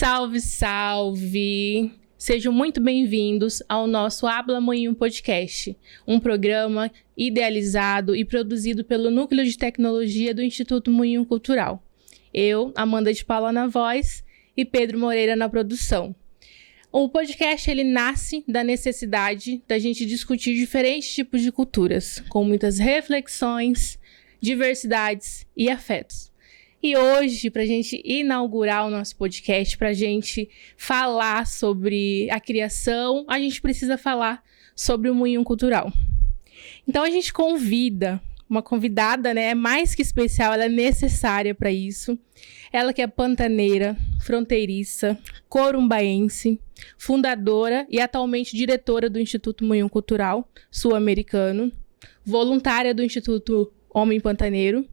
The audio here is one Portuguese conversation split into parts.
Salve, salve! Sejam muito bem-vindos ao nosso Habla Moinho Podcast, um programa idealizado e produzido pelo Núcleo de Tecnologia do Instituto Moinho Cultural. Eu, Amanda de Paula na voz e Pedro Moreira na produção. O podcast ele nasce da necessidade da gente discutir diferentes tipos de culturas, com muitas reflexões, diversidades e afetos. E hoje, para a gente inaugurar o nosso podcast, para a gente falar sobre a criação, a gente precisa falar sobre o Moinho Cultural. Então a gente convida uma convidada, né, mais que especial, ela é necessária para isso. Ela que é pantaneira, fronteiriça, corumbaense, fundadora e atualmente diretora do Instituto Moinho Cultural Sul-Americano, voluntária do Instituto Homem Pantaneiro,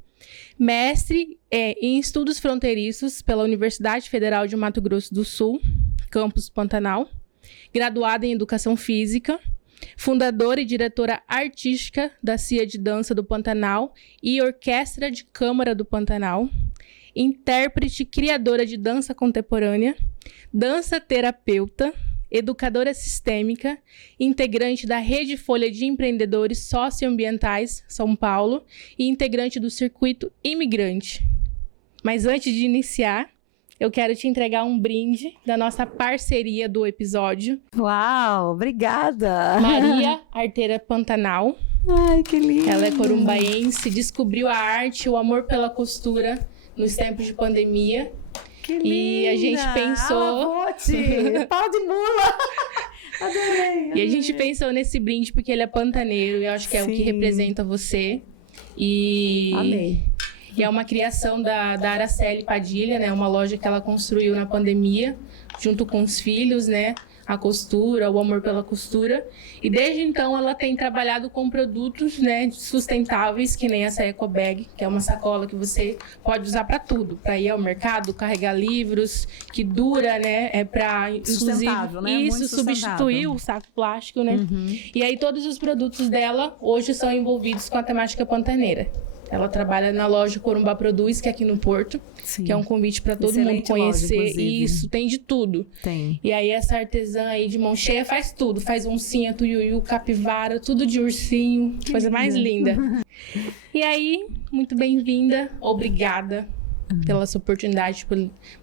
mestre em estudos fronteiriços pela Universidade Federal de Mato Grosso do Sul, campus Pantanal, graduada em Educação Física, fundadora e diretora artística da CIA de Dança do Pantanal e Orquestra de Câmara do Pantanal, intérprete e criadora de dança contemporânea, dança terapeuta, educadora sistêmica, integrante da Rede Folha de Empreendedores Socioambientais São Paulo e integrante do Circuito Imigrante. Mas antes de iniciar, eu quero te entregar um brinde da nossa parceria do episódio. Uau, obrigada! Maria Arteira Pantanal. Ai, que lindo! Ela é corumbaense, descobriu a arte, o amor pela costura nos tempos de pandemia. Que linda! E a gente pensou... Pau de mula! Adorei! E a gente pensou nesse brinde porque ele é pantaneiro. Eu acho que é o que representa você. E... Amei! E é uma criação da Araceli Padilha, né? Uma loja que ela construiu na pandemia, junto com os filhos, né? A costura, o amor pela costura. E desde então ela tem trabalhado com produtos, né, sustentáveis, que nem essa Eco Bag, que é uma sacola que você pode usar para tudo, para ir ao mercado, carregar livros, que dura, né, é para sustentável, né? Isso, muito substituir o saco plástico, né? E aí todos os produtos dela hoje são envolvidos com a temática pantaneira. Ela trabalha na loja Corumbá Produz, que é aqui no Porto, Sim. que é um convite para todo Excelente mundo conhecer. loja, Isso, tem de tudo. Tem. E aí essa artesã aí de mão cheia faz tudo. Faz oncinha, tuiuiu, capivara, tudo de ursinho. Que coisa linda. Mais linda. E aí, muito bem-vinda. Obrigada pela sua oportunidade,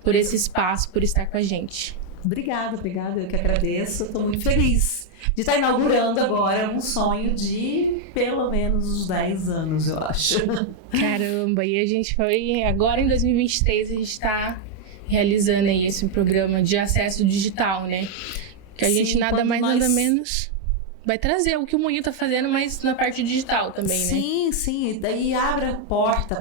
por esse espaço, por estar com a gente. Obrigada. Eu que agradeço. Estou muito feliz de estar inaugurando agora um sonho de pelo menos uns 10 anos, eu acho. Caramba, e a gente foi... Agora em 2023 a gente está realizando aí esse programa de acesso digital, né? Que a gente nada mais, nada menos vai trazer o que o Moinho está fazendo, mas na parte digital também, né? Sim. E daí abre a porta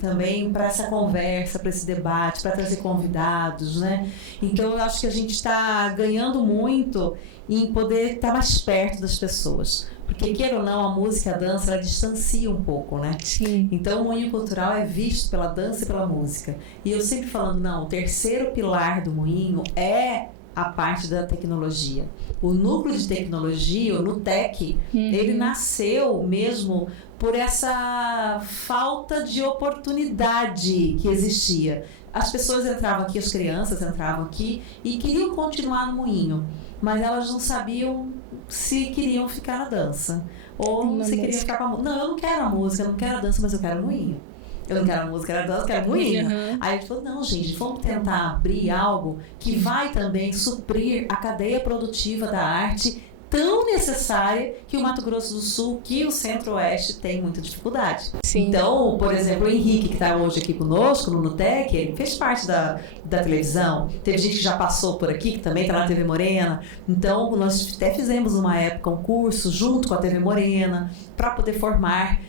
também para essa conversa, para esse debate, para trazer convidados, né? Então eu acho que a gente está ganhando muito em poder estar mais perto das pessoas. Porque, queira ou não, a música e a dança, ela distancia um pouco, né? Sim. Então, o Moinho Cultural é visto pela dança e pela música. E eu sempre falando, não, o terceiro pilar do Moinho é a parte da tecnologia. O núcleo de tecnologia, o NUTEC, ele nasceu mesmo por essa falta de oportunidade que existia. As pessoas entravam aqui, as crianças entravam aqui e queriam continuar no Moinho, mas elas não sabiam se queriam ficar na dança ou se queriam ficar com a música. Não, eu não quero a música, eu não quero a dança, mas eu quero o Moinho. Eu não quero a música, eu quero a dança, eu quero o Moinho. Aí a gente falou, não, gente, vamos tentar abrir algo que vai também suprir a cadeia produtiva da arte tão necessária que o Mato Grosso do Sul, que o Centro-Oeste tem muita dificuldade. Sim. Então, por exemplo, o Henrique, que está hoje aqui conosco no NUTEC, ele fez parte da televisão. Teve gente que já passou por aqui, que também está na TV Morena. Então, nós até fizemos uma época um curso junto com a TV Morena para poder formar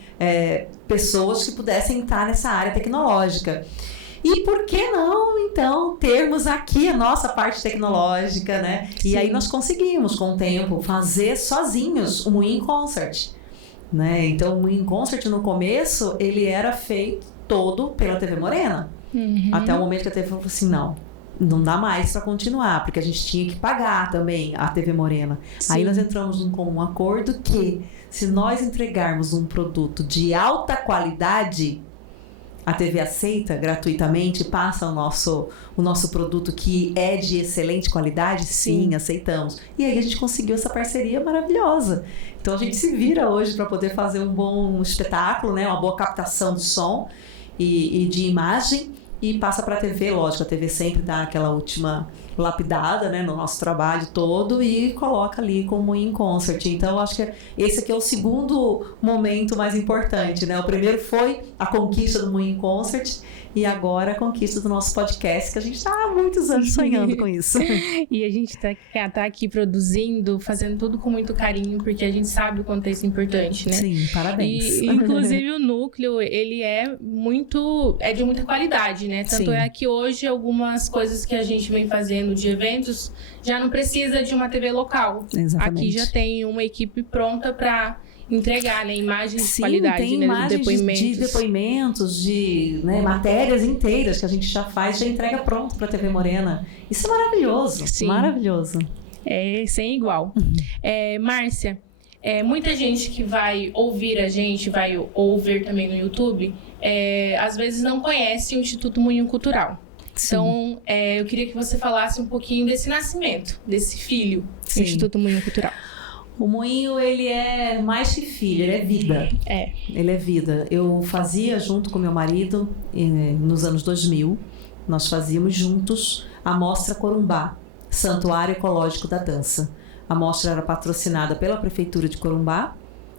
pessoas que pudessem estar nessa área tecnológica. E por que não, então, termos aqui a nossa parte tecnológica, né? Sim. E aí nós conseguimos, com o tempo, fazer sozinhos o Moinho Concert, né? Então, o Moinho Concert, no começo, ele era feito todo pela TV Morena. Até o momento que a TV falou assim, não dá mais para continuar, porque a gente tinha que pagar também a TV Morena. Sim. Aí nós entramos num comum acordo que, se nós entregarmos um produto de alta qualidade, a TV aceita gratuitamente, passa o nosso produto que é de excelente qualidade? Sim, aceitamos. E aí a gente conseguiu essa parceria maravilhosa. Então a gente se vira hoje para poder fazer um bom espetáculo, né? Uma boa captação de som e de imagem, e passa para a TV, lógico, a TV sempre dá aquela última lapidada, né, no nosso trabalho todo, e coloca ali como Moinho Concert. Então eu acho que esse aqui é o segundo momento mais importante, né? O primeiro foi a conquista do Moinho Concert, e agora a conquista do nosso podcast, que a gente está há muitos anos sonhando com isso. E a gente tá aqui produzindo, fazendo tudo com muito carinho, porque a gente sabe o quanto é isso importante, né? Sim, parabéns. E, inclusive, o núcleo, ele é de muita qualidade, né? Tanto é que hoje algumas coisas que a gente vem fazendo de eventos já não precisa de uma TV local. Exatamente. Aqui já tem uma equipe pronta para entregar, né, imagens de qualidade, tem, né, imagens de depoimentos, né, matérias inteiras que a gente já faz, já entrega pronto para a TV Morena. Isso é maravilhoso. Sim. Maravilhoso. É sem igual. Márcia, muita gente que vai ouvir a gente, vai ouvir também no YouTube, às vezes não conhece o Instituto Moinho Cultural. Sim. Então, eu queria que você falasse um pouquinho desse nascimento, desse filho do Instituto Moinho Cultural. O Moinho, ele é mais que filho, ele é vida. Ele é vida. Eu fazia junto com meu marido, nos anos 2000, nós fazíamos juntos a Mostra Corumbá, Santuário Ecológico da Dança. A mostra era patrocinada pela Prefeitura de Corumbá,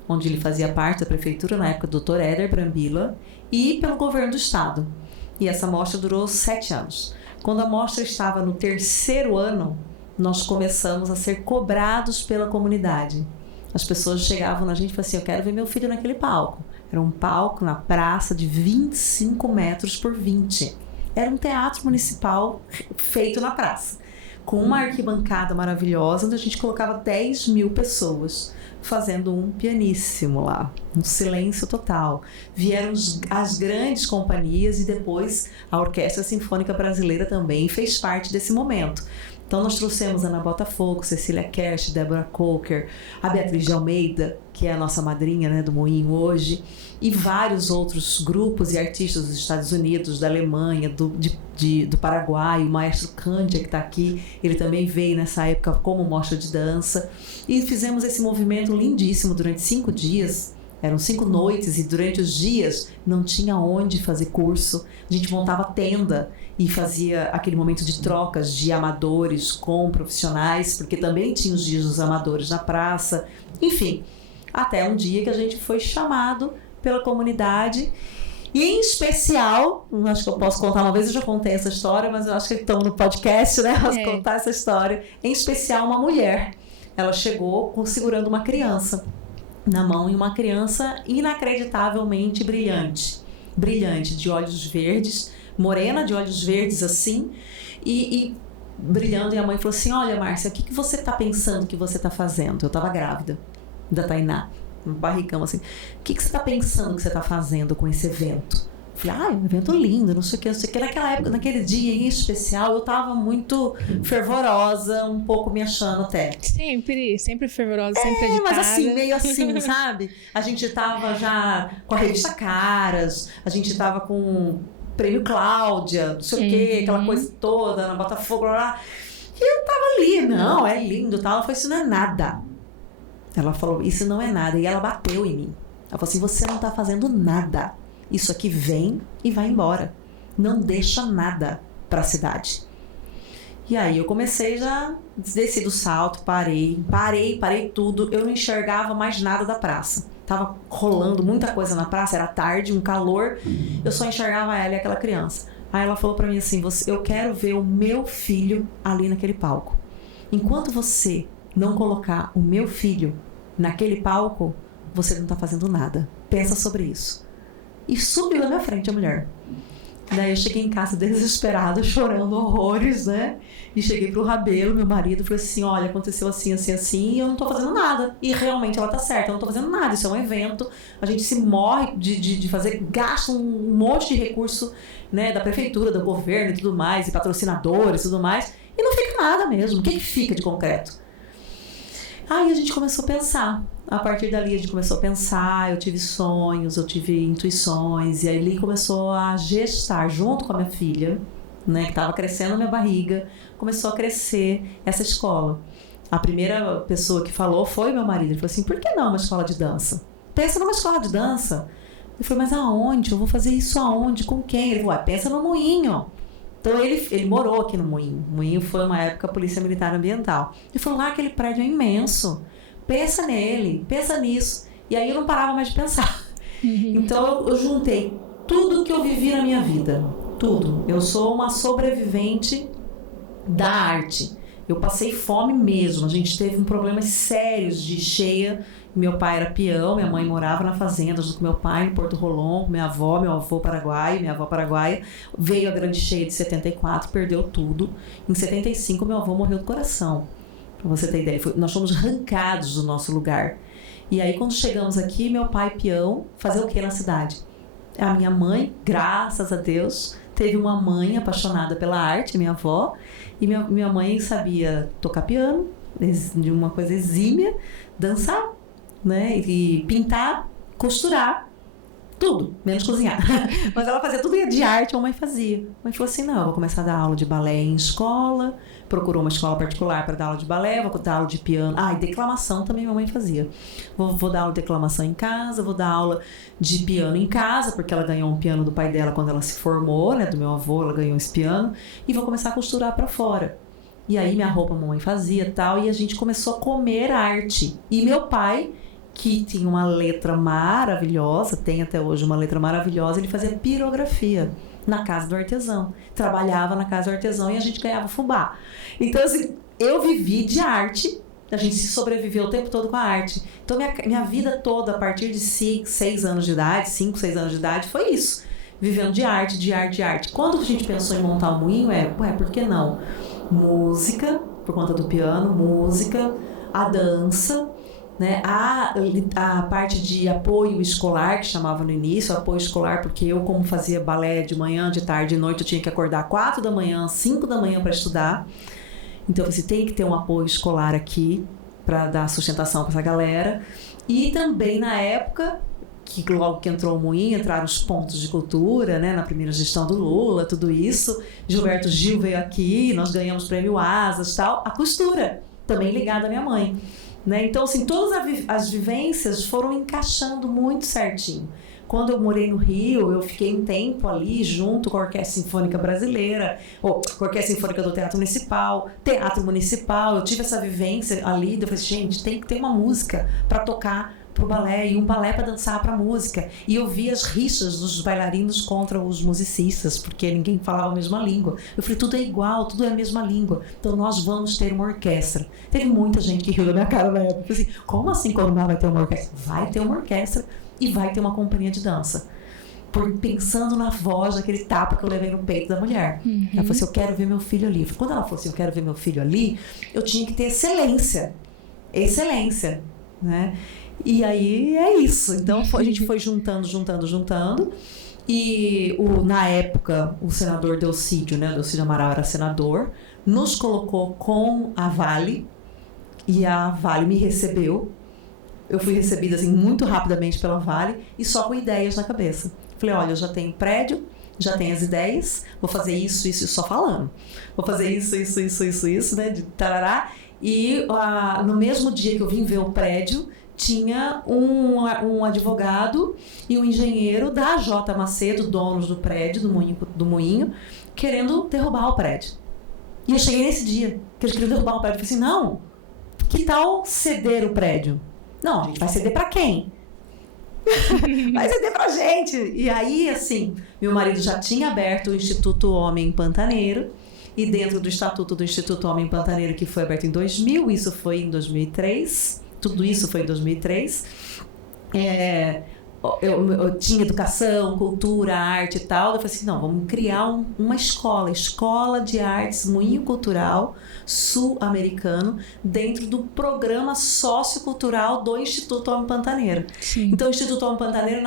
onde ele fazia parte da Prefeitura, na época do Dr. Éder Brambila, e pelo Governo do Estado. E essa mostra durou 7 anos. Quando a mostra estava no 3º ano, nós começamos a ser cobrados pela comunidade. As pessoas chegavam na gente e falavam assim, eu quero ver meu filho naquele palco. Era um palco na praça de 25 metros por 20. Era um teatro municipal feito na praça, com uma arquibancada maravilhosa, onde a gente colocava 10 mil pessoas, fazendo um pianíssimo lá, um silêncio total. Vieram as grandes companhias e depois a Orquestra Sinfônica Brasileira também fez parte desse momento. Então nós trouxemos Ana Botafogo, Cecília Kersh, Débora Coker, a Beatriz de Almeida, que é a nossa madrinha, né, do Moinho hoje, e vários outros grupos e artistas dos Estados Unidos, da Alemanha, do Paraguai, o maestro Cândia, que está aqui, ele também veio nessa época como mostra de dança, e fizemos esse movimento lindíssimo durante 5 dias, eram 5 noites, e durante os dias não tinha onde fazer curso, a gente montava tenda e fazia aquele momento de trocas de amadores com profissionais, porque também tinha os dias dos amadores na praça, enfim, até um dia que a gente foi chamado pela comunidade, e em especial, acho que eu posso contar, uma vez eu já contei essa história, mas eu acho que estão no podcast, né, posso contar essa história, em especial uma mulher, ela chegou segurando uma criança na mão, e uma criança inacreditavelmente brilhante, de olhos verdes, morena, de olhos verdes assim, e brilhando, e a mãe falou assim, olha Márcia, o que você está pensando que você está fazendo? Eu estava grávida da Tainá, um barrigão assim, o que você está pensando que você está fazendo com esse evento? Eu falei, um evento lindo, não sei o que, naquela época, naquele dia em especial, eu estava muito fervorosa, um pouco me achando até. Sempre fervorosa, sempre agitada. Mas assim, meio assim, sabe? A gente estava já com a revista Caras, a gente estava com Prêmio Cláudia, não sei o quê, aquela coisa toda, na Botafogo, lá. E eu tava ali, não, é lindo, tal. Ela falou, isso não é nada. Ela falou, isso não é nada. E ela bateu em mim. Ela falou assim, você não tá fazendo nada. Isso aqui vem e vai embora. Não deixa nada pra cidade. E aí eu comecei, já desci do salto, parei tudo. Eu não enxergava mais nada da praça. Tava rolando muita coisa na praça, era tarde, um calor, eu só enxergava ela e aquela criança. Aí ela falou pra mim assim, eu quero ver o meu filho ali naquele palco. Enquanto você não colocar o meu filho naquele palco, você não tá fazendo nada. Pensa sobre isso. E subiu na minha frente a mulher. Daí eu cheguei em casa desesperada, chorando horrores, né? E cheguei pro Rabelo, meu marido, falei assim, olha, aconteceu assim, assim, assim, e eu não tô fazendo nada. E realmente ela tá certa, eu não tô fazendo nada, isso é um evento, a gente se morre de fazer, gasta um monte de recurso, né, da prefeitura, do governo e tudo mais, e patrocinadores e tudo mais, e não fica nada mesmo. O que fica de concreto? Aí a gente começou a pensar. A partir dali a gente começou a pensar, eu tive sonhos, eu tive intuições, e aí ali começou a gestar, junto com a minha filha, né, que estava crescendo na minha barriga, começou a crescer essa escola. A primeira pessoa que falou foi meu marido. Ele falou assim, por que não uma escola de dança? Pensa numa escola de dança. Eu falei, mas aonde? Eu vou fazer isso aonde? Com quem? Ele falou, pensa no Moinho. Então ele morou aqui no Moinho. O Moinho foi uma época Polícia Militar Ambiental. Ele falou, lá aquele prédio é imenso. Pensa nele, pensa nisso. E aí eu não parava mais de pensar. Então eu juntei tudo que eu vivi na minha vida. Tudo. Eu sou uma sobrevivente da arte. Eu passei fome mesmo. A gente teve problemas sérios de cheia. Meu pai era peão, minha mãe morava na fazenda junto com meu pai em Porto Rolon, meu avô paraguaio, minha avó paraguaia. Veio a grande cheia de 74, perdeu tudo. Em 75, meu avô morreu do coração. Pra você ter ideia, nós fomos arrancados do nosso lugar. E aí, quando chegamos aqui, meu pai, peão, fazer o que na cidade? A minha mãe, graças a Deus, teve uma mãe apaixonada pela arte, minha avó, e minha mãe sabia tocar piano, de uma coisa exímia, dançar, né, e pintar, costurar, tudo, menos cozinhar. Mas ela fazia tudo de arte, a mãe fazia. A mãe falou assim, não, eu vou começar a dar aula de balé em escola, procurou uma escola particular para dar aula de balé, vou dar aula de piano. E declamação também minha mãe fazia. Vou dar aula de declamação em casa, vou dar aula de piano em casa, porque ela ganhou um piano do pai dela quando ela se formou, né, do meu avô, ela ganhou esse piano, e vou começar a costurar para fora. E aí minha roupa a mamãe fazia e tal, e a gente começou a comer arte. E meu pai, que tinha uma letra maravilhosa, tem até hoje uma letra maravilhosa, ele fazia pirografia na casa do artesão. Trabalhava na casa do artesão e a gente ganhava fubá. Então, assim, eu vivi de arte, a gente se sobreviveu o tempo todo com a arte. Então, minha vida toda, a partir de 5, 6 anos de idade, foi isso. Vivendo de arte, de arte, de arte. Quando a gente pensou em montar um moinho, por que não? Música, por conta do piano, música, a dança, né? A parte de apoio escolar, que chamava no início, apoio escolar, porque eu, como fazia balé de manhã, de tarde, de noite, eu tinha que acordar 4 da manhã, 5 da manhã para estudar. Então você tem que ter um apoio escolar aqui para dar sustentação para essa galera. E também na época, que logo que entrou o Moinho, entraram os pontos de cultura, né, na primeira gestão do Lula, tudo isso. Gilberto Gil veio aqui, nós ganhamos prêmio Asas, tal. A costura, também ligada à minha mãe. Né? Então, assim, todas as vivências foram encaixando muito certinho. Quando eu morei no Rio, eu fiquei um tempo ali junto com a Orquestra Sinfônica Brasileira, com a Orquestra Sinfônica do Teatro Municipal. Eu tive essa vivência ali, eu falei, gente, tem que ter uma música para tocar pro balé e um balé para dançar para música. E eu vi as rixas dos bailarinos contra os musicistas, porque ninguém falava a mesma língua. Eu falei, tudo é igual, tudo é a mesma língua. Então nós vamos ter uma orquestra. Teve muita gente que riu da minha cara na época. Eu falei assim, como assim Corumbá vai ter uma orquestra? Vai ter uma orquestra e vai ter uma companhia de dança. Pensando na voz, daquele tapa que eu levei no peito da mulher. Ela falou assim, eu quero ver meu filho ali. Quando ela falou assim, eu quero ver meu filho ali, eu tinha que ter excelência. Excelência, né? E aí é isso. Então a gente foi juntando. E na época, o senador Delcídio, né? Delcídio Amaral era senador, nos colocou com a Vale, e a Vale me recebeu. Eu fui recebida assim, muito rapidamente pela Vale e só com ideias na cabeça. Falei, olha, eu já tenho prédio, já tenho as ideias, vou fazer isso, só falando. Vou fazer isso, né? De tarará. E no mesmo dia que eu vim ver o prédio, tinha um advogado e um engenheiro da J. Macedo, donos do prédio, do Moinho, querendo derrubar o prédio. E eu cheguei nesse dia, que eles queriam derrubar o prédio. Eu falei assim, não, que tal ceder o prédio? Não, a gente vai ceder pra quem? Vai ceder pra gente. E aí, assim, meu marido já tinha aberto o Instituto Homem Pantaneiro, e dentro do Estatuto do Instituto Homem Pantaneiro, que foi aberto em 2000, isso foi em 2003, tudo isso foi em 2003, eu tinha educação, cultura, arte e tal. Eu falei assim, não, vamos criar uma escola de artes Moinho Cultural Sul-Americano, dentro do programa sociocultural do Instituto Homem Pantaneiro. Sim. Então o Instituto Homem Pantaneiro,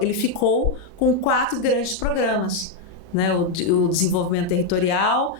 ele ficou com 4 grandes programas, né? O desenvolvimento territorial,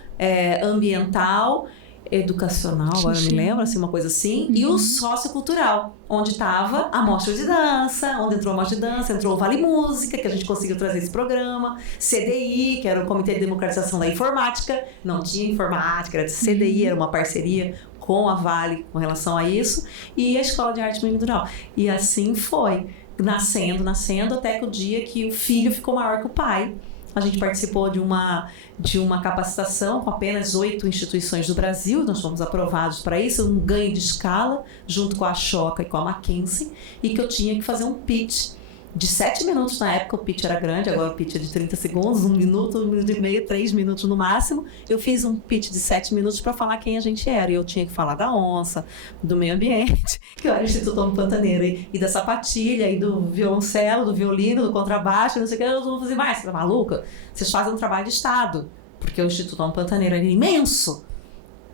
ambiental, educacional, agora me lembro, assim, uma coisa assim, e o sociocultural, onde estava a mostra de dança, onde entrou a mostra de dança, entrou o Vale Música, que a gente conseguiu trazer esse programa, CDI, que era o Comitê de Democratização da Informática, não tinha informática, era de CDI, era uma parceria com a Vale com relação a isso, e a Escola de Arte Cultural. E assim foi, nascendo, até que o dia que o filho ficou maior que o pai. A gente participou de uma capacitação com apenas 8 instituições do Brasil, nós fomos aprovados para isso, um ganho de escala, junto com a Choca e com a Mackenzie, e que eu tinha que fazer um pitch de 7 minutos. Na época o pitch era grande, agora o pitch é de 30 segundos, 1 minuto, 1 minuto e meio, 3 minutos no máximo. Eu fiz um pitch de 7 minutos para falar quem a gente era, e eu tinha que falar da onça, do meio ambiente, que eu era o Instituto Homem Pantaneiro, e da sapatilha, e do violoncelo, do violino, do contrabaixo, não sei o que. Eu vou fazer mais, você tá maluca? Vocês fazem um trabalho de Estado, porque o Instituto Homem Pantaneiro era imenso.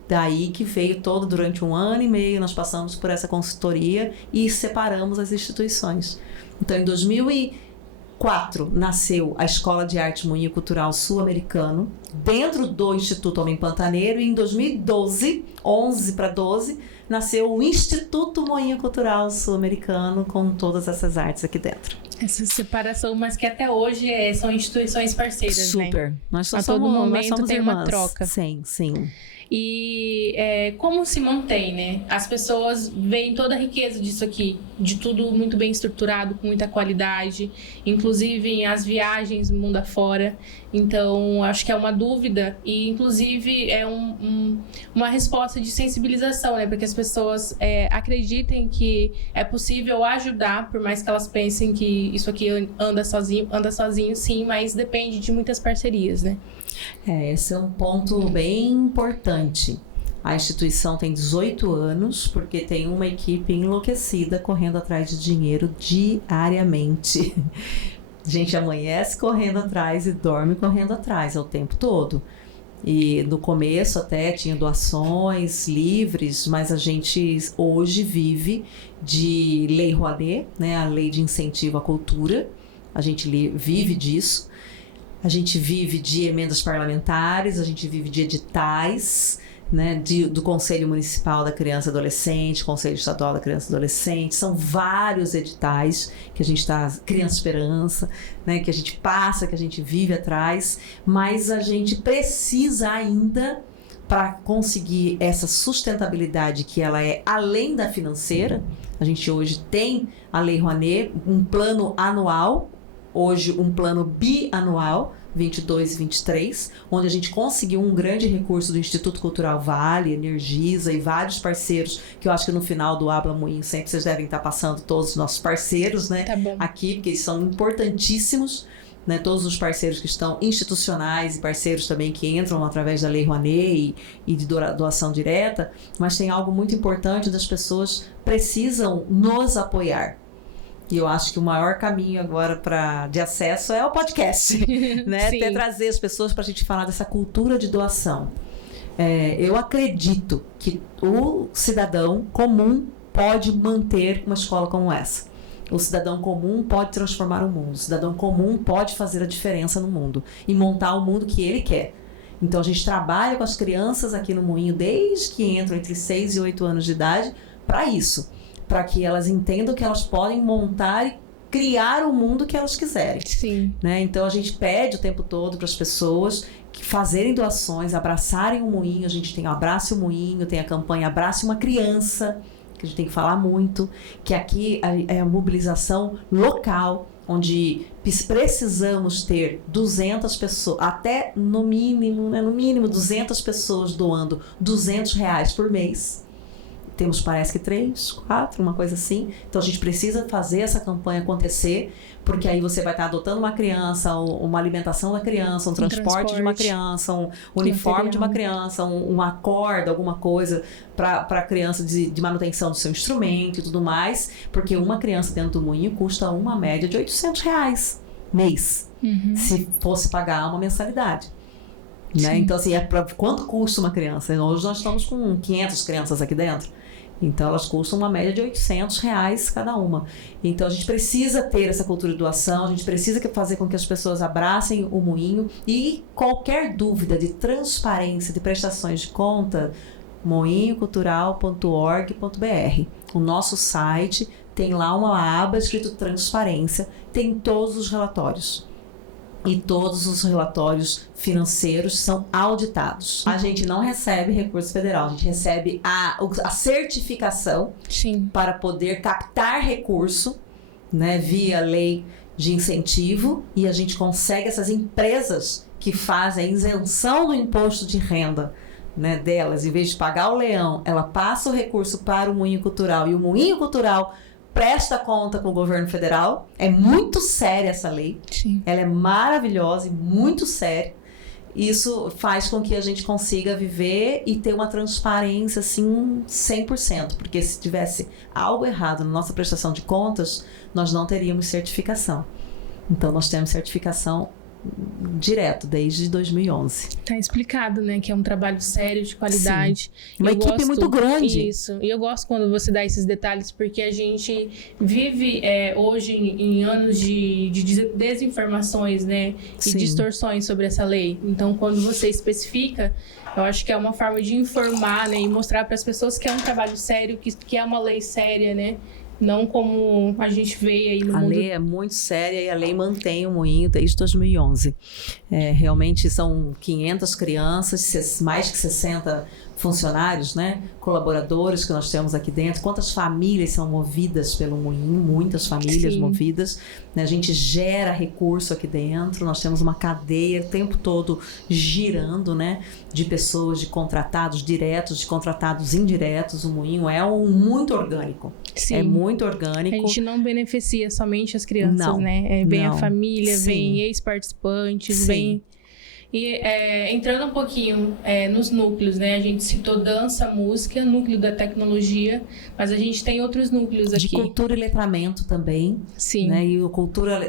Daí que veio todo, durante 1 ano e meio, nós passamos por essa consultoria e separamos as instituições. Então, em 2004, nasceu a Escola de Arte Moinho Cultural Sul-Americano, dentro do Instituto Homem Pantaneiro, e em 2012, 11 para 12, nasceu o Instituto Moinho Cultural Sul-Americano, com todas essas artes aqui dentro. Essa separação, mas que até hoje são instituições parceiras, Super. né? Nós a todo momento tem irmãs. uma troca. Sim, sim. E como se mantém, né? As pessoas veem toda a riqueza disso aqui, de tudo muito bem estruturado, com muita qualidade, inclusive as viagens mundo afora. Então, acho que é uma dúvida e, inclusive, é uma resposta de sensibilização, né? Para que as pessoas acreditem que é possível ajudar, por mais que elas pensem que isso aqui anda sozinho, sim, mas depende de muitas parcerias, né? Esse é um ponto bem importante. A instituição tem 18 anos, porque tem uma equipe enlouquecida correndo atrás de dinheiro diariamente. A gente amanhece correndo atrás e dorme correndo atrás o tempo todo. E no começo até tinha doações livres, mas a gente hoje vive de Lei Rouanet, né, a Lei de Incentivo à Cultura. A gente vive disso. A gente vive de emendas parlamentares, a gente vive de editais, né, do Conselho Municipal da Criança e Adolescente, Conselho Estadual da Criança e Adolescente. São vários editais que a gente está... Criança Esperança, né, que a gente passa, que a gente vive atrás, mas a gente precisa ainda, para conseguir essa sustentabilidade que ela é além da financeira. A gente hoje tem a Lei Rouanet, um plano anual, hoje um plano bianual, 22 e 23, onde a gente conseguiu um grande recurso do Instituto Cultural Vale, Energisa e vários parceiros, que eu acho que no final do Habla Moinho sempre vocês devem estar passando todos os nossos parceiros, né? Tá bom. Aqui, porque eles são importantíssimos, né? Todos os parceiros que estão institucionais e parceiros também que entram através da Lei Rouanet e de doação direta, mas tem algo muito importante, das pessoas precisam nos apoiar. E eu acho que o maior caminho agora de acesso é o podcast, né? Até trazer as pessoas para a gente falar dessa cultura de doação. Eu acredito que o cidadão comum pode manter uma escola como essa. O cidadão comum pode transformar o mundo. O cidadão comum pode fazer a diferença no mundo e montar o mundo que ele quer. Então a gente trabalha com as crianças aqui no Moinho desde que entram entre 6 e 8 anos de idade para isso. Para que elas entendam que elas podem montar e criar o mundo que elas quiserem. Sim. Né? Então a gente pede o tempo todo para as pessoas que fazerem doações, abraçarem o Moinho. A gente tem o Abrace o Moinho, tem a campanha Abrace uma Criança, que a gente tem que falar muito, que aqui é a mobilização local, onde precisamos ter 200 pessoas, até no mínimo 200 pessoas doando R$200 por mês. Temos, parece que 3, 4, uma coisa assim. Então a gente precisa fazer essa campanha acontecer, porque aí você vai estar adotando uma criança, uma alimentação da criança, um transporte de uma criança, um uniforme de uma criança, uma corda, alguma coisa para a criança de manutenção do seu instrumento e tudo mais, porque uma criança dentro do moinho custa uma média de R$800 mês, se fosse pagar uma mensalidade. Né? Então, assim, quanto custa uma criança? Hoje nós estamos com 500 crianças aqui dentro. Então, elas custam uma média de R$800 cada uma. Então, a gente precisa ter essa cultura de doação, a gente precisa fazer com que as pessoas abracem o moinho. E qualquer dúvida de transparência, de prestações de conta, moinhocultural.org.br. O nosso site tem lá uma aba escrito transparência, tem todos os relatórios. E todos os relatórios financeiros são auditados. A gente não recebe recurso federal, a gente recebe a certificação para poder captar recurso, né, via lei de incentivo, e a gente consegue essas empresas que fazem a isenção do imposto de renda, né, delas. Em vez de pagar o leão, ela passa o recurso para o Moinho Cultural, e o Moinho Cultural presta conta com o governo federal. É muito séria essa lei. Sim. Ela é maravilhosa e muito séria. Isso faz com que a gente consiga viver e ter uma transparência assim 100%, porque se tivesse algo errado na nossa prestação de contas, nós não teríamos certificação. Então nós temos certificação direto desde 2011. Tá explicado, né, que é um trabalho sério, de qualidade. Sim. Uma equipe muito grande. Isso. E eu gosto quando você dá esses detalhes, porque a gente vive hoje em anos de desinformações, né, e distorções sobre essa lei. Então, quando você especifica, eu acho que é uma forma de informar, né, e mostrar para as pessoas que é um trabalho sério, que é uma lei séria, né. Não como a gente vê aí no mundo. A lei é muito séria e a lei mantém o Moinho desde 2011. Realmente são 500 crianças, mais de 60 funcionários, né, colaboradores que nós temos aqui dentro. Quantas famílias são movidas pelo Moinho? Muitas famílias movidas. Né? A gente gera recurso aqui dentro. Nós temos uma cadeia o tempo todo girando, né, de pessoas, de contratados diretos, de contratados indiretos. O Moinho é muito orgânico. Sim. É muito orgânico. A gente não beneficia somente as crianças, né? Vem a família, vem ex-participantes, vem... E entrando um pouquinho nos núcleos, né? A gente citou dança, música, núcleo da tecnologia, mas a gente tem outros núcleos aqui. De cultura e letramento também. Sim. Né? E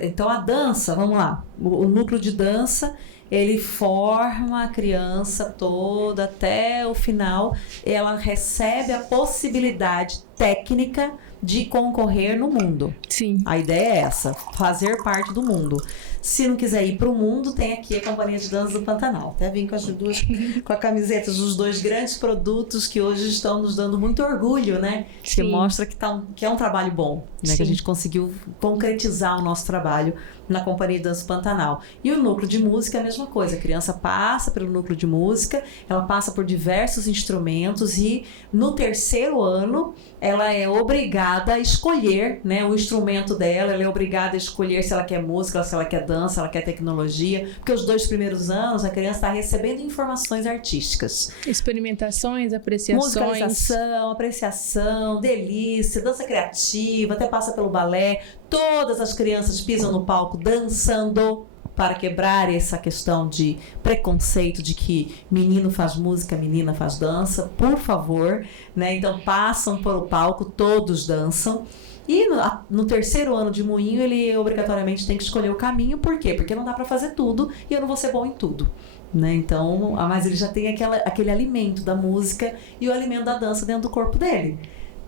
então a dança, vamos lá, o núcleo de dança, ele forma a criança toda até o final, ela recebe a possibilidade técnica de concorrer no mundo. Sim. A ideia é essa, fazer parte do mundo. Se não quiser ir para o mundo, tem aqui a Companhia de Dança do Pantanal. Até vim com as duas, com a camiseta dos dois grandes produtos que hoje estão nos dando muito orgulho, né? Sim. Que mostra que é um trabalho bom, né? Que a gente conseguiu concretizar o nosso trabalho na Companhia de Dança do Pantanal. E o núcleo de música é a mesma coisa. A criança passa pelo núcleo de música, ela passa por diversos instrumentos e no terceiro ano ela é obrigada a escolher, né, o instrumento dela, ela é obrigada a escolher se ela quer música, se ela quer dança, se ela quer tecnologia, porque os 2 primeiros anos a criança está recebendo informações artísticas. Experimentações, apreciações. Musicalização, apreciação, delícia, dança criativa, até passa pelo balé. Todas as crianças pisam no palco dançando para quebrar essa questão de preconceito de que menino faz música, menina faz dança, por favor, né? Então passam pelo palco, todos dançam. E no terceiro ano de Moinho, ele obrigatoriamente tem que escolher o caminho. Por quê? Porque não dá para fazer tudo e eu não vou ser bom em tudo. Né? Então, mas ele já tem aquele alimento da música e o alimento da dança dentro do corpo dele.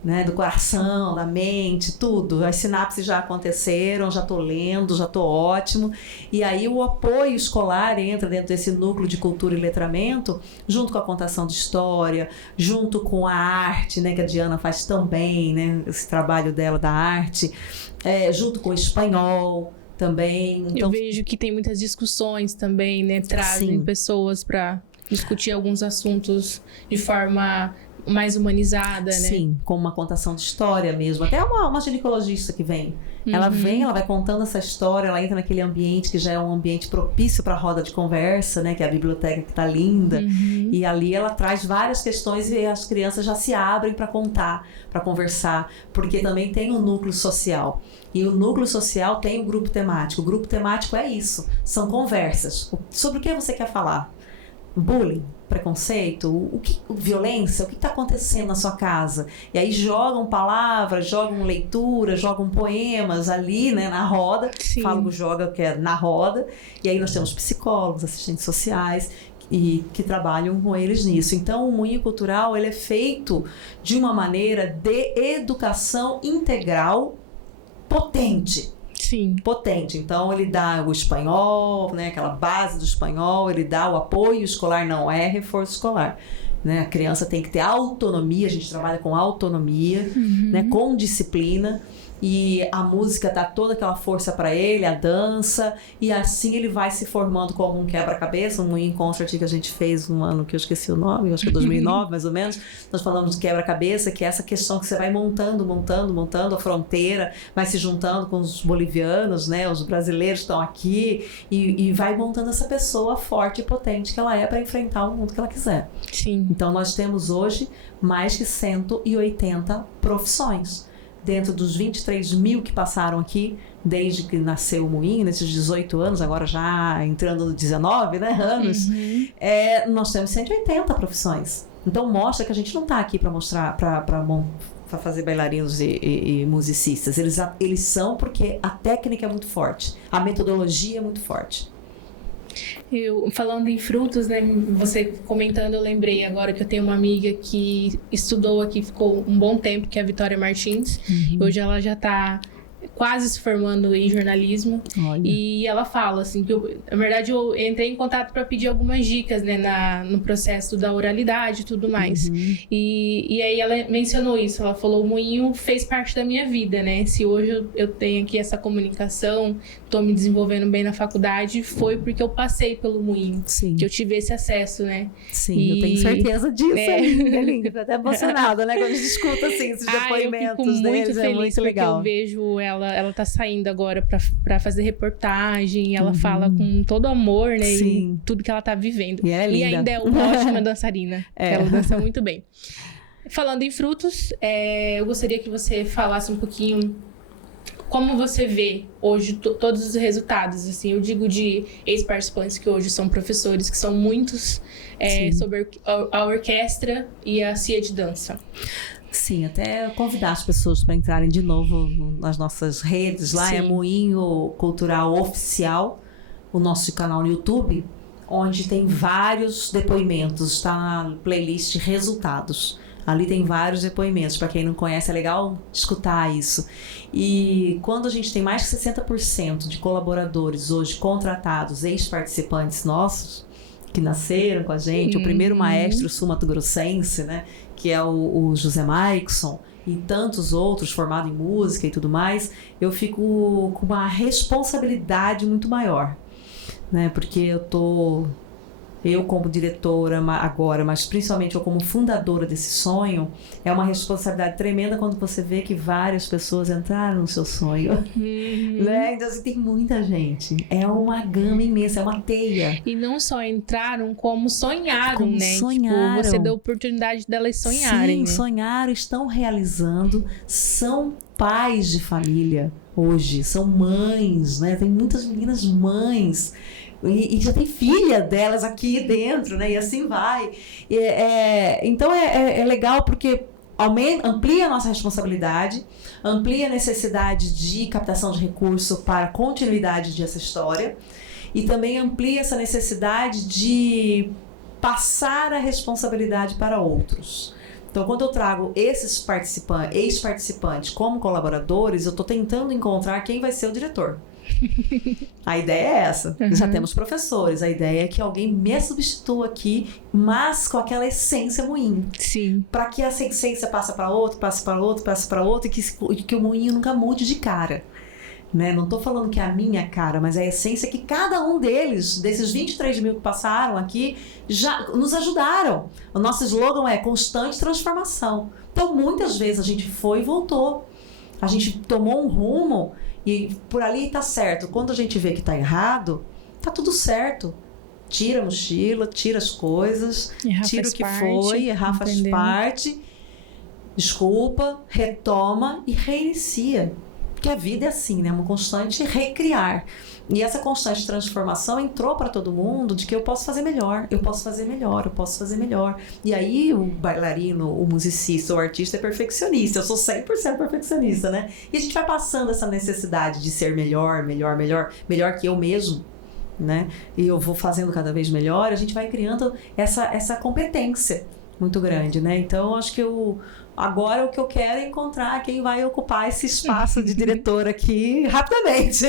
Né, do coração, da mente, tudo. As sinapses já aconteceram, já estou lendo, já estou ótimo. E aí o apoio escolar entra dentro desse núcleo de cultura e letramento, junto com a contação de história, junto com a arte, né, que a Diana faz tão bem, né, esse trabalho dela da arte, junto com o espanhol também. Então, eu vejo que tem muitas discussões também, né, trazem pessoas para discutir alguns assuntos de forma mais humanizada, né? Sim, com uma contação de história mesmo. Até uma ginecologista que vem. Ela vem, ela vai contando essa história, ela entra naquele ambiente que já é um ambiente propício para a roda de conversa, né? Que é a biblioteca que tá linda. E ali ela traz várias questões e as crianças já se abrem para contar, para conversar, porque também tem um núcleo social. E o núcleo social tem o grupo temático. O grupo temático é isso, são conversas. Sobre o que você quer falar? Bullying, preconceito, violência, o que está acontecendo na sua casa? E aí jogam palavras, jogam leitura, jogam poemas ali, né, na roda. Sim. Falo joga que é na roda. E aí nós temos psicólogos, assistentes sociais e que trabalham com eles nisso. Então o Moinho Cultural ele é feito de uma maneira de educação integral potente. Sim. Potente. Então ele dá o espanhol, né, aquela base do espanhol, ele dá o apoio escolar, não é reforço escolar. né? A criança tem que ter autonomia, a gente trabalha com autonomia, né? Com disciplina. E a música dá toda aquela força para ele, a dança, e assim ele vai se formando como um quebra-cabeça. Um moinho concert que a gente fez um ano que eu esqueci o nome, acho que é 2009 mais ou menos. Nós falamos de quebra-cabeça, que é essa questão que você vai montando a fronteira, vai se juntando com os bolivianos, né? Os brasileiros estão aqui, e vai montando essa pessoa forte e potente que ela é para enfrentar o mundo que ela quiser. Sim. Então nós temos hoje mais de 180 profissões. Dentro dos 23 mil que passaram aqui, desde que nasceu o Moinho, nesses 18 anos, agora já entrando no 19, né, anos, nós temos 180 profissões. Então mostra que a gente não está aqui para mostrar, para fazer bailarinos e musicistas. Eles são porque a técnica é muito forte, a metodologia é muito forte. Falando em frutos, né, você comentando, eu lembrei agora que eu tenho uma amiga que estudou aqui, ficou um bom tempo, que é a Vitória Martins. Hoje ela já está quase se formando em jornalismo. Olha. E ela fala assim que na verdade eu entrei em contato para pedir algumas dicas, né, no processo da oralidade e tudo mais. E aí ela mencionou isso, ela falou: o moinho fez parte da minha vida, né? Se hoje eu tenho aqui essa comunicação, estou me desenvolvendo bem na faculdade, foi porque eu passei pelo moinho. Sim. Que eu tive esse acesso, né? Sim, eu tenho certeza disso. Linda, tô até emocionada, né? Quando a gente escuta assim, esses depoimentos deles, é muito legal. Eu vejo ela tá saindo agora pra fazer reportagem, ela fala com todo amor, né? Sim. E tudo que ela tá vivendo. E ela é linda. E ainda é uma ótima dançarina. Ela dança muito bem. Falando em frutos, eu gostaria que você falasse um pouquinho como você vê hoje todos os resultados, assim, eu digo de ex-participantes que hoje são professores, que são muitos, sobre a orquestra e a CIA de dança. Sim, até convidar as pessoas para entrarem de novo nas nossas redes. Lá é Moinho Cultural Oficial, o nosso canal no YouTube, onde tem vários depoimentos, está na playlist Resultados. Ali tem vários depoimentos, para quem não conhece é legal escutar isso. E quando a gente tem mais de 60% de colaboradores hoje contratados, ex-participantes nossos, que nasceram com a gente, o primeiro maestro sul-mato-grossense, né, que é o José Maikson, e tantos outros formados em música e tudo mais, eu fico com uma responsabilidade muito maior, né, porque eu como diretora agora, mas principalmente eu como fundadora desse sonho, é uma responsabilidade tremenda quando você vê que várias pessoas entraram no seu sonho. Né? Então assim, tem muita gente. É uma gama imensa, é uma teia. E não só entraram, como sonharam, né? Sonharam. Tipo, você deu a oportunidade delas sonharem. Sim, né? sonharam, estão realizando, são pais de família hoje, são mães, né? Tem muitas meninas mães. E já tem filha delas aqui dentro, né? E assim vai. Então é legal porque amplia a nossa responsabilidade, amplia a necessidade de captação de recurso para a continuidade dessa história e também amplia essa necessidade de passar a responsabilidade para outros. Então, quando eu trago esses ex-participantes como colaboradores, eu estou tentando encontrar quem vai ser o diretor. A ideia é essa. Já temos professores. A ideia é que alguém me substitua aqui, mas com aquela essência moinho. Sim. Para que essa essência passe para outro, passe para outro, passe para outro e que o moinho nunca mude de cara. Né? Não estou falando que é a minha cara, mas é a essência que cada um deles, desses 23 mil que passaram aqui, já nos ajudaram. O nosso slogan é constante transformação. Então, muitas vezes a gente foi e voltou. A gente tomou um rumo e por ali tá certo. Quando a gente vê que tá errado, tá tudo certo. Tira a mochila, tira as coisas, tira o que foi, errar faz parte, desculpa, retoma e reinicia. Porque a vida é assim, né? Uma constante recriar. E essa constante transformação entrou para todo mundo de que eu posso fazer melhor, eu posso fazer melhor, eu posso fazer melhor. E aí o bailarino, o musicista, o artista é perfeccionista. Eu sou 100% perfeccionista, né? E a gente vai passando essa necessidade de ser melhor que eu mesmo, né? E eu vou fazendo cada vez melhor, a gente vai criando essa competência muito grande, né? Então, acho que agora o que eu quero é encontrar quem vai ocupar esse espaço de diretor aqui rapidamente.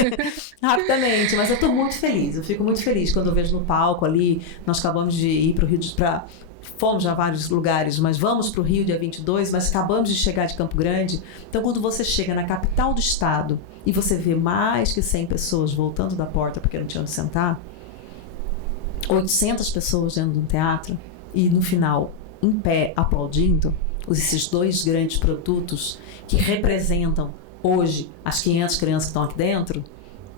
Rapidamente, mas eu estou muito feliz, eu fico muito feliz quando eu vejo no palco ali, nós acabamos de ir para fomos a vários lugares, mas vamos para o Rio dia 22, mas acabamos de chegar de Campo Grande. Então, quando você chega na capital do estado e você vê mais que 100 pessoas voltando da porta porque não tinham onde sentar, 800 pessoas dentro de um teatro e no final, em pé, aplaudindo, esses dois grandes produtos que representam hoje as 500 crianças que estão aqui dentro,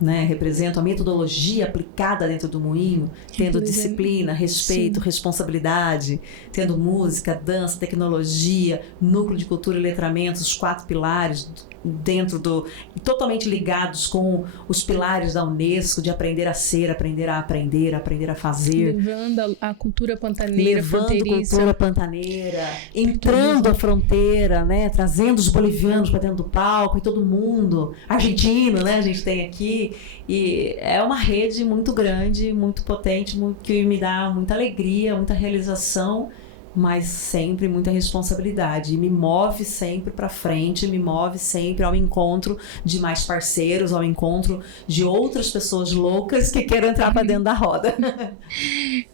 né, representam a metodologia aplicada dentro do moinho, tendo disciplina, respeito, responsabilidade, tendo música, dança, tecnologia, núcleo de cultura e letramento, os 4 pilares dentro do... totalmente ligados com os pilares da Unesco, de aprender a ser, aprender a aprender, aprender a fazer. Levando a cultura pantaneira, levando a cultura pantaneira, entrando a fronteira, né, trazendo os bolivianos para dentro do palco e todo mundo, argentino, né, a gente tem aqui, e é uma rede muito grande, muito potente, que me dá muita alegria, muita realização, mas sempre muita responsabilidade, e me move sempre para frente, me move sempre ao encontro de mais parceiros, ao encontro de outras pessoas loucas que queiram entrar para dentro da roda.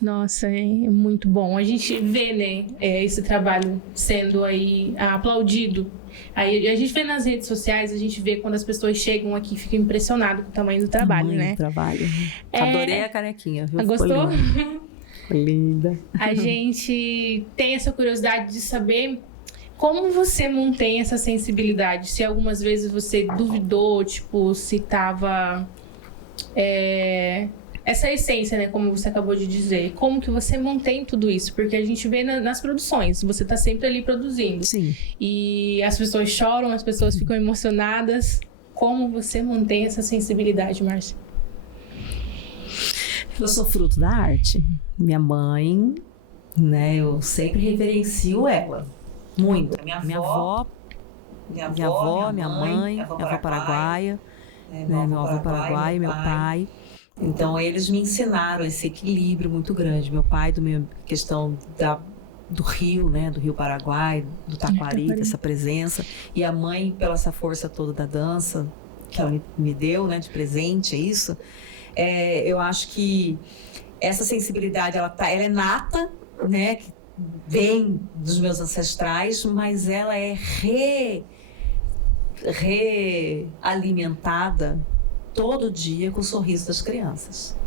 Nossa, é muito bom. A gente vê, né, esse trabalho sendo aí aplaudido. Aí a gente vê nas redes sociais, a gente vê quando as pessoas chegam aqui e ficam impressionadas com o tamanho do trabalho, né? Trabalho. Adorei a canequinha, viu? Gostou? Linda. A gente tem essa curiosidade de saber como você mantém essa sensibilidade. Se algumas vezes você duvidou, tipo, se tava... essa essência, né, como você acabou de dizer. Como que você mantém tudo isso? Porque a gente vê nas produções, você tá sempre ali produzindo. Sim. E as pessoas choram, as pessoas ficam emocionadas. Como você mantém essa sensibilidade, Márcia? Eu sou fruto da arte. Minha mãe, né, eu sempre reverencio ela. Muito. Minha avó, minha mãe, minha avó paraguaia, né, meu avô paraguaio, meu pai. Então, eles me ensinaram esse equilíbrio muito grande. Meu pai, questão do rio, né, do Rio Paraguai, do Taquari, dessa presença. E a mãe, pela essa força toda da dança, que ela me deu, né, de presente, é isso. Eu acho que essa sensibilidade, ela é nata, né, que vem dos meus ancestrais, mas ela é realimentada todo dia com o sorriso das crianças.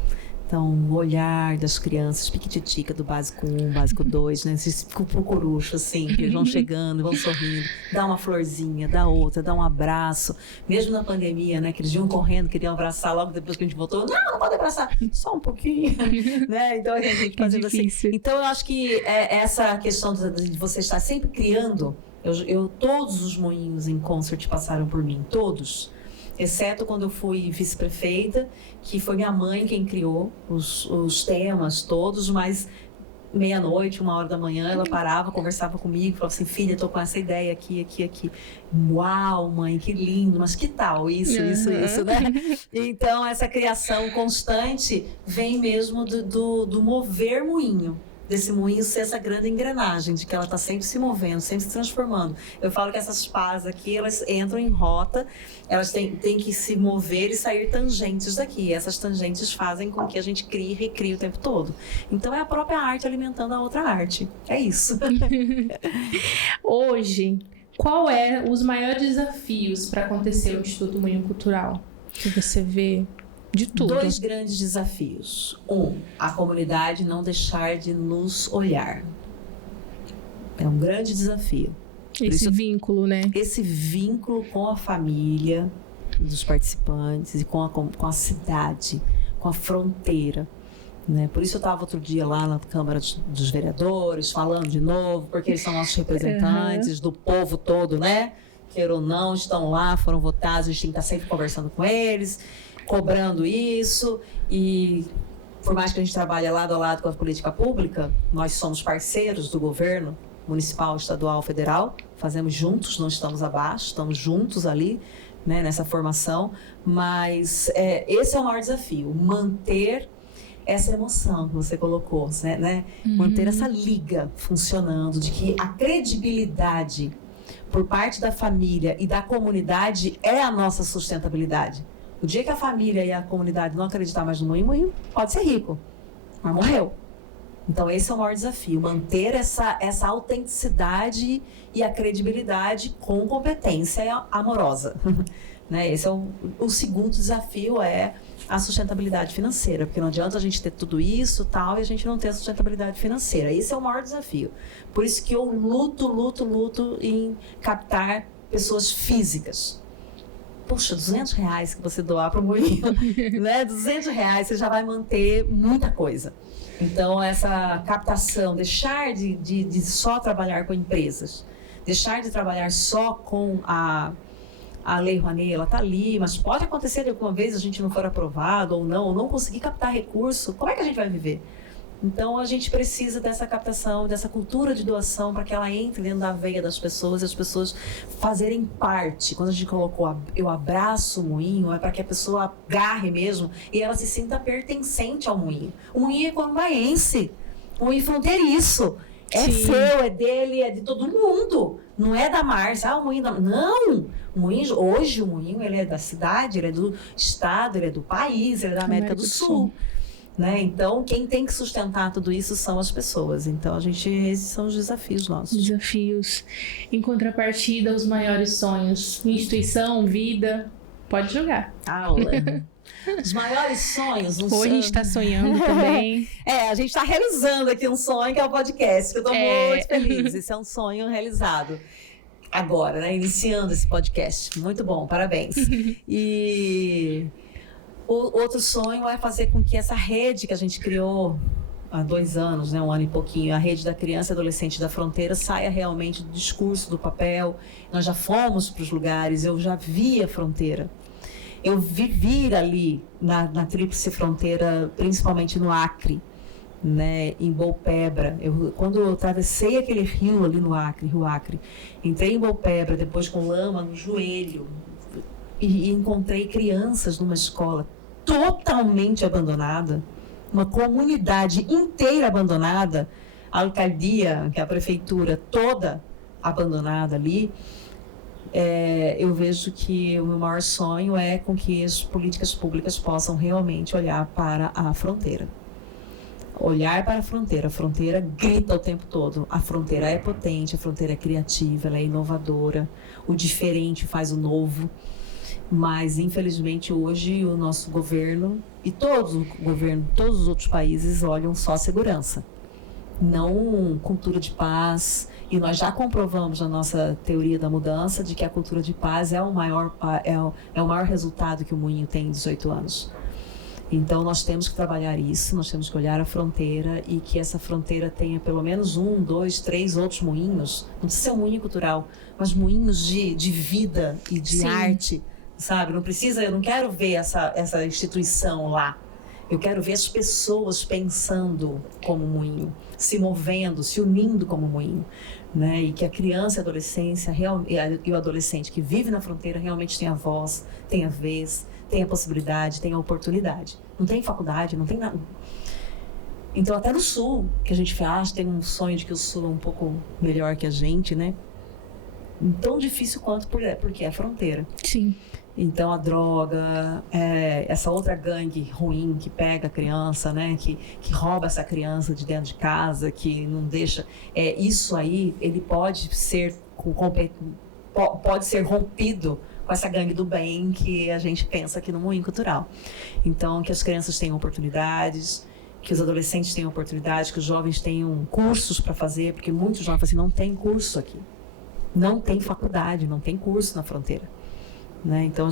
Então, o olhar das crianças, piquititica do básico 1, básico 2, né? Esses cucurucho, assim, que eles vão chegando, vão sorrindo, dá uma florzinha, dá outra, dá um abraço. Mesmo na pandemia, né? Que eles iam correndo, queriam abraçar logo depois que a gente voltou. Não pode abraçar, só um pouquinho, né? Então, a gente fazendo assim. Então, eu acho que essa questão de você estar sempre criando, todos os moinhos em concert passaram por mim, todos. Exceto quando eu fui vice-prefeita, que foi minha mãe quem criou os temas todos, mas meia-noite, 1h da manhã, ela parava, conversava comigo, falava assim, filha, tô com essa ideia aqui. Uau, mãe, que lindo, mas que tal isso, né? Então, essa criação constante vem mesmo do mover moinho. Desse moinho ser essa grande engrenagem, de que ela está sempre se movendo, sempre se transformando. Eu falo que essas pás aqui, elas entram em rota, elas têm que se mover e sair tangentes daqui. E essas tangentes fazem com que a gente crie e recrie o tempo todo. Então é a própria arte alimentando a outra arte. É isso. Hoje, qual é os maiores desafios para acontecer o Instituto Moinho Cultural? Que você vê... de tudo. 2 grandes desafios. A comunidade não deixar de nos olhar. É um grande desafio. Esse vínculo, né? Esse vínculo com a família dos participantes e com a cidade, com a fronteira. Né? Por isso eu estava outro dia lá na Câmara dos Vereadores, falando de novo, porque eles são nossos representantes do povo todo, né? Queira ou não, estão lá, foram votados, a gente tem que estar sempre conversando com eles, cobrando isso, e por mais que a gente trabalhe lado a lado com a política pública, nós somos parceiros do governo municipal, estadual, federal, fazemos juntos, não estamos abaixo, estamos juntos ali, né, nessa formação, mas esse é o maior desafio, manter essa emoção que você colocou, né? Manter essa liga funcionando, de que a credibilidade por parte da família e da comunidade é a nossa sustentabilidade. O dia que a família e a comunidade não acreditar mais no moinho, pode ser rico, mas morreu. Então, esse é o maior desafio, manter essa autenticidade e a credibilidade com competência amorosa. Né? Esse é o segundo desafio, é a sustentabilidade financeira, porque não adianta a gente ter tudo isso tal, e a gente não ter a sustentabilidade financeira. Esse é o maior desafio. Por isso que eu luto em captar pessoas físicas. Poxa, R$200 que você doar para o moinho, né? R$200 você já vai manter muita coisa. Então, essa captação, deixar de só trabalhar com empresas, deixar de trabalhar só com a Lei Rouanet, ela está ali, mas pode acontecer de alguma vez a gente não for aprovado ou não conseguir captar recurso, como é que a gente vai viver? Então, a gente precisa dessa captação, dessa cultura de doação para que ela entre dentro da veia das pessoas e as pessoas fazerem parte. Quando a gente colocou eu abraço o moinho, é para que a pessoa agarre mesmo e ela se sinta pertencente ao moinho. O moinho é corumbaense, o moinho fronteiriço. É Sim. seu, é dele, é de todo mundo. Não é da Márcia, o moinho da... Não! Hoje o moinho ele é da cidade, ele é do estado, ele é do país, ele é da América do Sul. Né? Então, quem tem que sustentar tudo isso são as pessoas. Então, esses são os desafios nossos. Desafios. Em contrapartida, os maiores sonhos. Instituição, vida, pode jogar. Aula. Os maiores sonhos. Ou a gente está sonhando também. A gente está realizando aqui um sonho que é o podcast, que eu estou muito feliz. Esse é um sonho realizado. Agora, né? Iniciando esse podcast. Muito bom, parabéns. E o outro sonho é fazer com que essa rede que a gente criou há 2 anos, né, 1 ano e pouquinho, a rede da criança e adolescente da fronteira saia realmente do discurso, do papel. Nós já fomos para os lugares, eu já vi a fronteira. Eu vivi ali na tríplice fronteira, principalmente no Acre, né, em Boupebra. Quando eu atravessei aquele rio ali no Acre, Rio Acre, entrei em Boupebra, depois com lama no joelho, e encontrei crianças numa escola totalmente abandonada, uma comunidade inteira abandonada, a alcaldia, que é a prefeitura, toda abandonada ali. Eu vejo que o meu maior sonho é com que as políticas públicas possam realmente olhar para a fronteira. Olhar para a fronteira grita o tempo todo. A fronteira é potente, a fronteira é criativa, ela é inovadora, o diferente faz o novo. Mas, infelizmente, hoje o nosso governo e todos os outros países olham só segurança, não cultura de paz. E nós já comprovamos na nossa teoria da mudança de que a cultura de paz é o maior resultado que o moinho tem em 18 anos. Então, nós temos que trabalhar isso, nós temos que olhar a fronteira e que essa fronteira tenha pelo menos 1, 2, 3 outros moinhos. Não precisa ser um moinho cultural, mas moinhos de vida e de Sim. arte. Sabe, eu não quero ver essa instituição lá. Eu quero ver as pessoas pensando como moinho, se movendo, se unindo como moinho, né? E que a criança e a adolescência e o adolescente que vive na fronteira realmente tenha voz, tenha vez, tenha possibilidade, tenha oportunidade. Não tem faculdade, não tem nada. Então, até no Sul, que a gente faz, tem um sonho de que o Sul é um pouco melhor que a gente, né? Tão difícil quanto porque é fronteira. Sim. Então, a droga, essa outra gangue ruim que pega a criança, né? Que rouba essa criança de dentro de casa, que não deixa... isso aí, ele pode ser rompido com essa gangue do bem que a gente pensa aqui no Moinho Cultural. Então, que as crianças tenham oportunidades, que os adolescentes tenham oportunidades, que os jovens tenham cursos para fazer, porque muitos jovens falam assim, não tem curso aqui. Não tem faculdade, não tem curso na fronteira. Né? Então,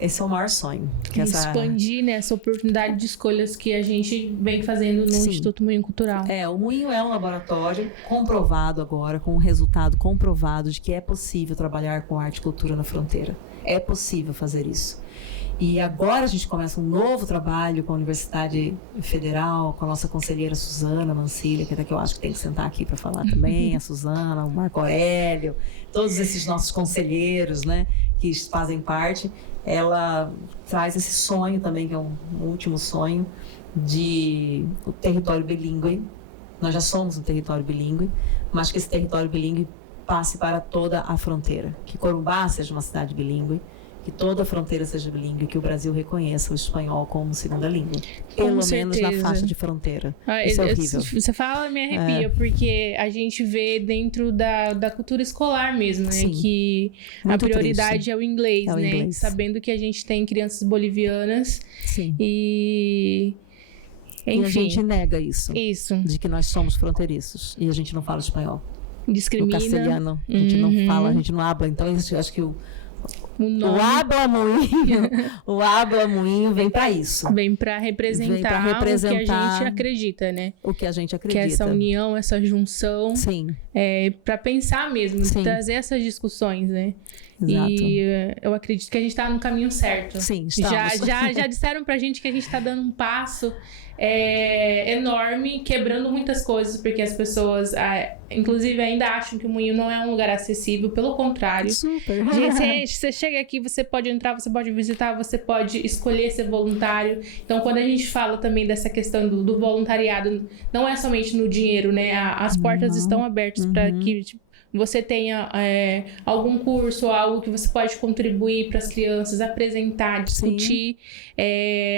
esse é o maior sonho. Expandir, né, essa oportunidade de escolhas que a gente vem fazendo no Instituto Moinho Cultural. O Moinho é um laboratório comprovado agora, com um resultado comprovado de que é possível trabalhar com arte e cultura na fronteira. É possível fazer isso. E agora a gente começa um novo trabalho com a Universidade Federal, com a nossa conselheira Suzana Mancilha, que até que eu acho que tem que sentar aqui para falar também, a Suzana, o Marco Aurélio, todos esses nossos conselheiros, né, que fazem parte. Ela traz esse sonho também, que é um último sonho, de o território bilíngue. Nós já somos um território bilíngue, mas que esse território bilíngue passe para toda a fronteira. Que Corumbá seja uma cidade bilíngue, que toda a fronteira seja bilíngue, que o Brasil reconheça o espanhol como segunda língua. Pelo menos na faixa de fronteira. Isso é horrível. Você fala, me arrepia, porque a gente vê dentro da cultura escolar mesmo, né? Sim. Que Muito a prioridade triste. é o inglês, É o né? inglês. Sabendo que a gente tem crianças bolivianas Sim. e... E a Enfim, gente nega isso. isso. De que nós somos fronteiriços. E a gente não fala espanhol. Discrimina. O castelhano. A gente não fala, a gente não habla. Então, eu acho que o habla moinho vem para isso. Vem para representar o que a gente acredita, né? O que a gente acredita. Que essa união, essa junção. Sim. Para pensar mesmo, Sim. trazer essas discussões, né? Exato. E eu acredito que a gente está no caminho certo. Sim, estamos. Já disseram pra gente que a gente está dando um passo enorme, quebrando muitas coisas, porque as pessoas, inclusive, ainda acham que o Moinho não é um lugar acessível. Pelo contrário. Super. Gente, você chega aqui, você pode entrar, você pode visitar, você pode escolher ser voluntário. Então, quando a gente fala também dessa questão do voluntariado, não é somente no dinheiro, né? As portas estão abertas para que você tenha algum curso ou algo que você pode contribuir para as crianças, apresentar, discutir.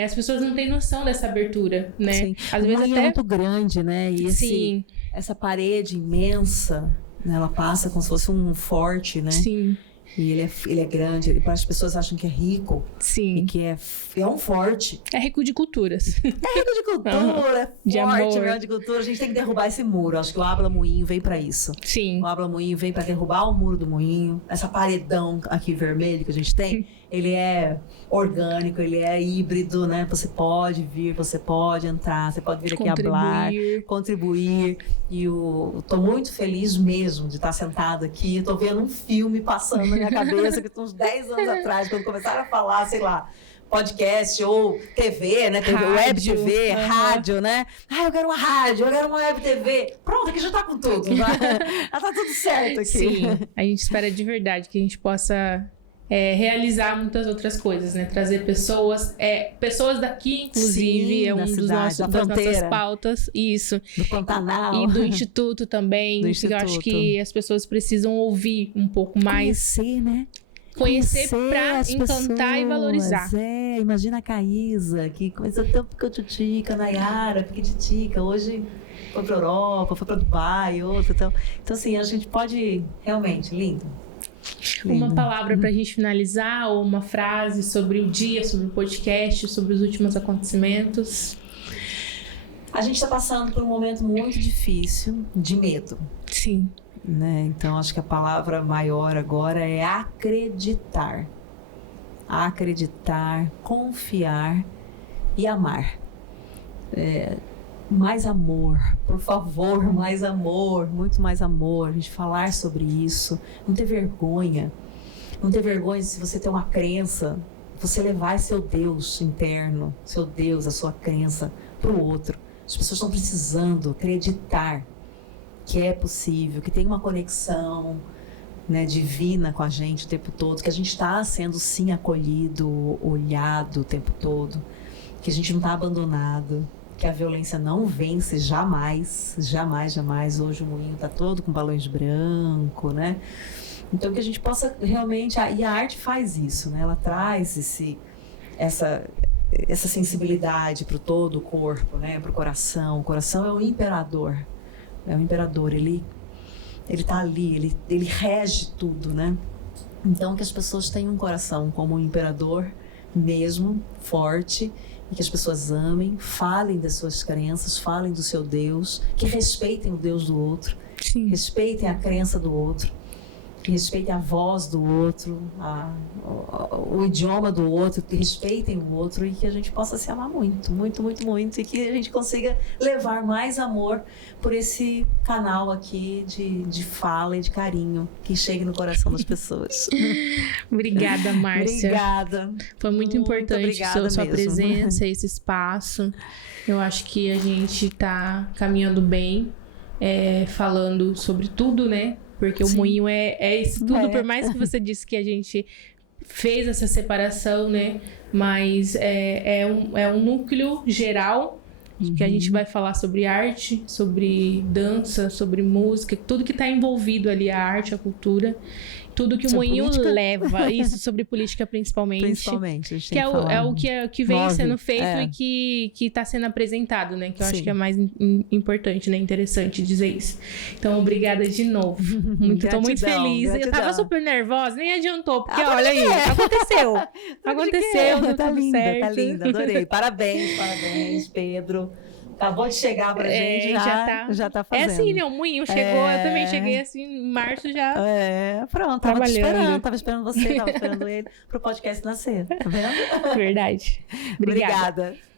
As pessoas não têm noção dessa abertura, né? Sim. Às vezes até é muito grande, né? E Sim. essa parede imensa, né? Ela passa como se fosse um forte, né? Sim. E ele é grande. As pessoas acham que é rico. Sim. E que é um forte. É rico de culturas. É rico de cultura, é De forte, amor. né? De cultura. A gente tem que derrubar esse muro. Acho que o Habla Moinho vem para isso. Sim. O Habla Moinho vem para derrubar o muro do moinho. Essa paredão aqui vermelho que a gente tem, ele é orgânico, ele é híbrido, né? Você pode vir, você pode entrar, você pode vir aqui hablar, contribuir. E eu tô muito feliz mesmo de estar sentada aqui. Eu tô vendo um filme passando na minha cabeça, que tem uns 10 anos atrás, quando começaram a falar, sei lá, podcast ou TV, né? Web TV, rádio, né? Eu quero uma rádio, eu quero uma web TV. Pronto, aqui já tá com tudo. Já tá tudo certo aqui. Sim, a gente espera de verdade que a gente possa realizar muitas outras coisas, né? Trazer pessoas daqui, inclusive, Sim, é um das nossas pautas. Isso. Do Pantanal. E do Instituto também. Eu acho que as pessoas precisam ouvir um pouco mais. Conhecer, né? Conhecer pra encantar e valorizar. Imagina a Caísa, que começou tanto Picotutica, Nayara, Piquititica, hoje foi pra Europa, foi pra Dubai, outra. Então, assim, a gente pode realmente, lindo. Uma palavra pra gente finalizar, ou uma frase sobre o dia, sobre o podcast, sobre os últimos acontecimentos. A gente está passando por um momento muito difícil de medo. Sim. Né? Então, acho que a palavra maior agora é acreditar. Acreditar, confiar e amar. Mais amor, por favor, mais amor, muito mais amor. A gente falar sobre isso, não ter vergonha. Não ter vergonha se você tem uma crença, você levar seu Deus interno, seu Deus, a sua crença para o outro. As pessoas estão precisando acreditar que é possível, que tem uma conexão, né, divina com a gente o tempo todo, que a gente está sendo sim acolhido, olhado o tempo todo, que a gente não está abandonado, que a violência não vence jamais, jamais, jamais. Hoje o moinho está todo com balões brancos, né? Então que a gente possa realmente, e a arte faz isso, né? Ela traz essa sensibilidade para todo o corpo, né? Para o coração. O coração é o imperador. É o imperador, ele está ali, ele rege tudo, né? Então que as pessoas tenham um coração como um imperador mesmo, forte, e que as pessoas amem, falem das suas crenças, falem do seu Deus, que respeitem o Deus do outro, Sim. respeitem a crença do outro, que respeitem a voz do outro, o idioma do outro, que respeitem o outro e que a gente possa se amar muito, muito, muito, muito, e que a gente consiga levar mais amor por esse canal aqui de fala e de carinho que chegue no coração das pessoas. Obrigada, Márcia. Obrigada. Foi muito importante sua presença, esse espaço. Eu acho que a gente está caminhando bem, falando sobre tudo, né? Porque Sim. O moinho é isso tudo, por mais que você disse que a gente fez essa separação, né? Mas é um núcleo geral, que a gente vai falar sobre arte, sobre dança, sobre música, tudo que está envolvido ali, a arte, a cultura. tudo que o Sobre Moinho política? leva, isso, sobre política principalmente. Principalmente. A gente Que tem é que falar. o que vem Move, sendo feito é. e que tá sendo apresentado, né? Que eu acho Sim. que é mais importante, né? Interessante dizer isso. Então, obrigada de novo. Tô muito Gratidão, feliz. Eu tava gratidão. super nervosa, nem adiantou, porque Ah, olha aí, aconteceu. Aconteceu, deu tá tudo linda, certo. tá linda, adorei. Parabéns, Pedro. Acabou de chegar pra gente, já tá fazendo. É assim, né? O Moinho chegou, eu também cheguei assim em março já. Pronto, tava te Trabalhando. tava esperando você, tava esperando ele pro podcast nascer, tá vendo? Verdade. Obrigada. Obrigada.